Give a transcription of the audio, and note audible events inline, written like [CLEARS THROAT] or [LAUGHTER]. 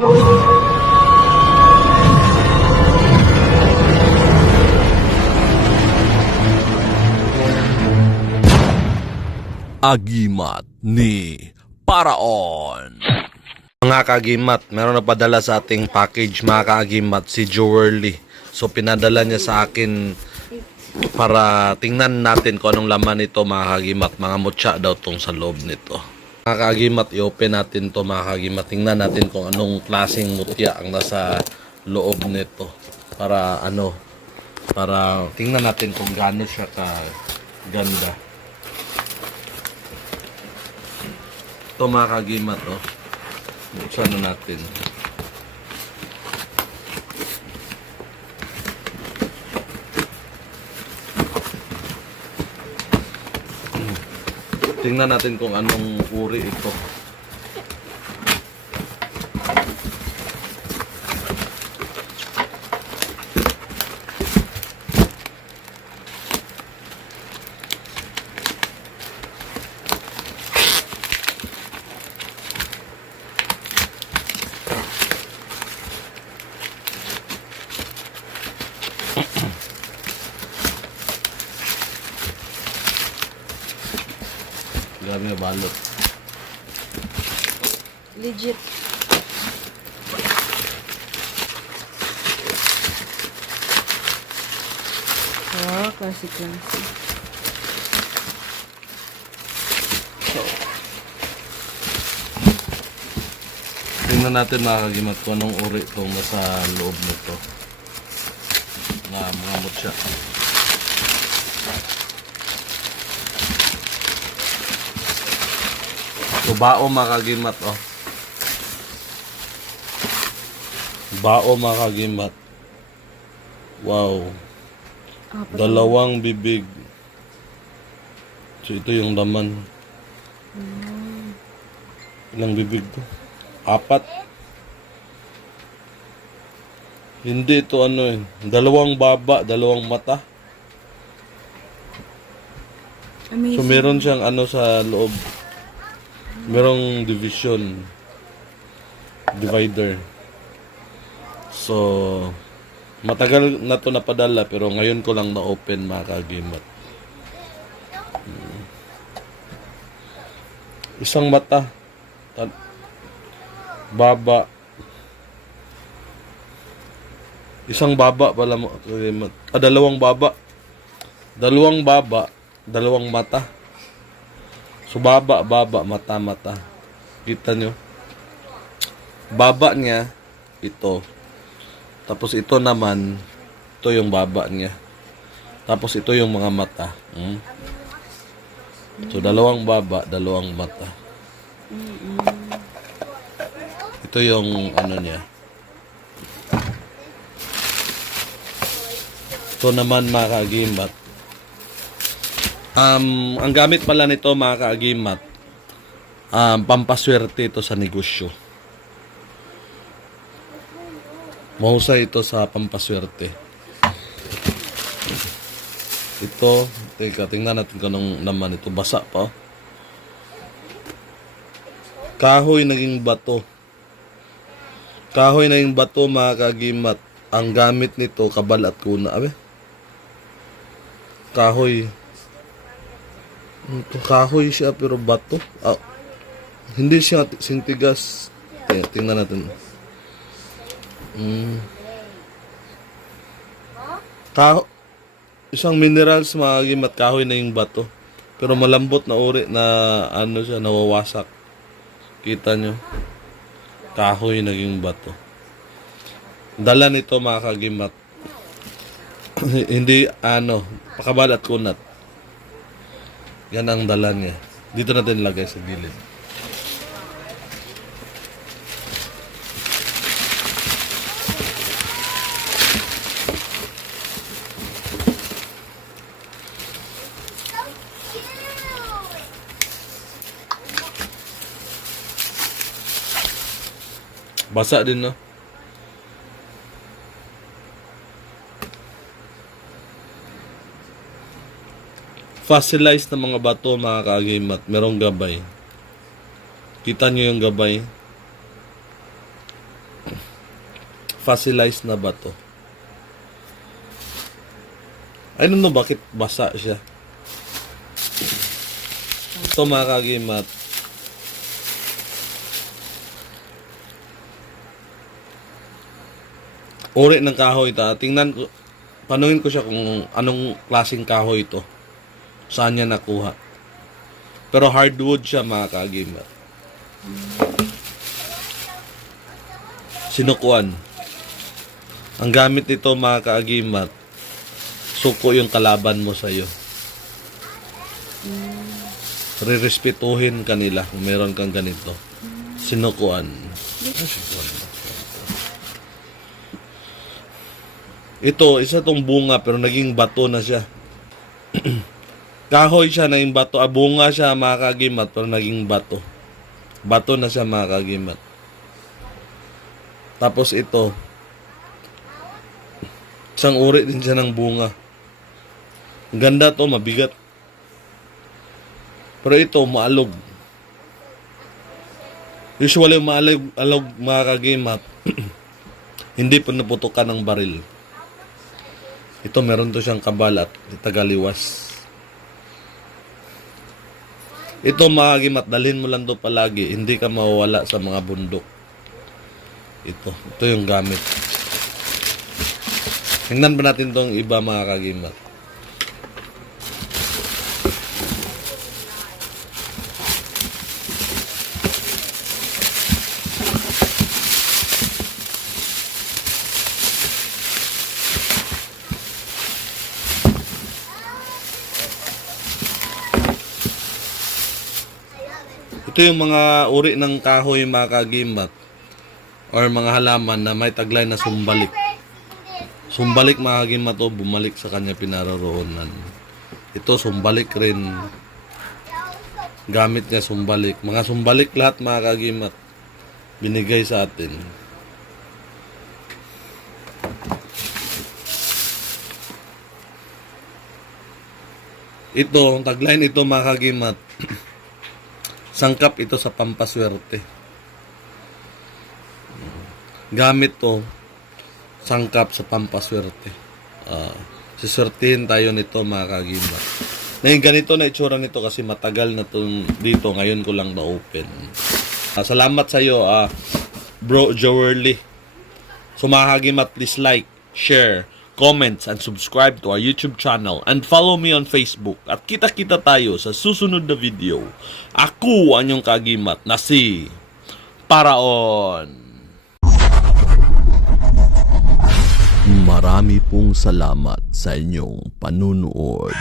Agimat ni Paraon. Mga kaagimat, meron na padala sa ating package mga kaagimat si Jewelry. So pinadala niya sa akin para tingnan natin kung anong laman nito mga kaagimat. Mga mutya daw tong sa loob nito. Mga kaagimat, i-open natin to mga kaagimat. Tingnan natin kung anong klaseng mutya ang nasa loob nito. Para ano, para tingnan natin kung gaano siya ka ganda. Ito mga oh. Buksan na natin. Tingnan natin kung anong uri ito. Na balot. Legit. Wow, classic classic. Tingnan natin mga kagimat kung anong uri itong nasa loob nito. Na mga mutya. So, bao mga kagimat, oh. Bao mga kagimat. Wow. Apat. Dalawang bibig. So, ito yung laman. Ilang bibig to? Apat. Hindi ito ano eh. Dalawang baba, dalawang mata. Amazing. So meron siyang ano sa loob. Merong division. Divider. So, matagal na to napadala pero ngayon ko lang na-open mga kagimat. Hmm. Isang mata. Baba. Isang baba pala mo. kagimat. Ah, dalawang baba. Dalawang baba, dalawang mata. So baba, baba, mata, mata. Kita nyo? Baba niya, ito. Tapos ito naman, ito yung baba niya. Tapos ito yung mga mata. Hmm? So dalawang baba, dalawang mata. Ito yung ano niya. Ito naman mga kaagimat. Um, ang gamit pala nito mga kaagimat, um, pampaswerte ito sa negosyo. Mahusay ito sa pampaswerte. Ito, teka, tingnan natin kung anong naman ito. Basa pa. oh. Kahoy naging bato. Kahoy naging bato mga kagimat. Ang gamit nito, kabal at kuna. Abe? Kahoy. Kahoy siya pero bato. Ah, hindi siya ti- sintigas. Tingnan, tingnan natin. Mm. Kaho isang minerals mga gimat kahoy na yung bato. Pero malambot na uri na ano siya nawawasak. Kita nyo? Kahoy naging bato. Dala nito mga kagimat. [CLEARS THROAT] Hindi ano, pakabal at kunat. Yan ang dala niya. Dito natin lagay sa gilid. Basa din no? Fossilized na mga bato mga kaagimat. Merong gabay. Kita nyo yung gabay. Fossilized na ba to? I don't know bakit basa siya. Ito mga kagimat. Uri ng kahoy ta. Tingnan ko, panuhin ko siya kung anong klaseng kahoy ito. Saan niya nakuha. Pero hardwood siya mga kagimat. Sinukuan. Ang gamit nito mga kaagimat, suko yung kalaban mo sa'yo. Rirespetuhin kanila kung meron kang ganito. Sinukuan. Ito, isa tong bunga pero naging bato na siya. [CLEARS THROAT] Kahoy siya, naging bato. Ah, bunga siya mga kagimat pero naging bato. Bato na siya mga kagimat. Tapos ito, isang uri din siya ng bunga. Ganda to, mabigat. Pero ito, maalog. Usually, maalog, alog mga kagimat. [CLEARS THROAT] Hindi po naputukan ng baril. Ito, meron to siyang kabal at tagaliwas. Ito mga kagimat, dalhin mo lang to palagi. Hindi ka mawawala sa mga bundok. Ito. Ito yung gamit. Tingnan ba natin tong iba mga kagimat? Ito yung mga uri ng kahoy mga kagimat or mga halaman na may taglay na sumbalik. Sumbalik mga kagimat o bumalik sa kanya pinaroroonan. Ito sumbalik rin. Gamit niya sumbalik. Mga sumbalik lahat mga kagimat. Binigay sa atin. Ito, tagline ito mga kagimat. [CLEARS THROAT] Sangkap ito sa pampaswerte. Gamit to sangkap sa pampaswerte. Uh, siswertihin tayo nito mga kagimat. Ngayon ganito na itsura nito kasi matagal na tong dito. Ngayon ko lang na-open. Ah, salamat sa iyo, ah, bro Jowerly. So mga kagimat, please like, share, comments, and subscribe to our YouTube channel and follow me on Facebook. At kita-kita tayo sa susunod na video. Ako ang inyong kagimat na si Paraon. Marami pong salamat sa inyong panunood.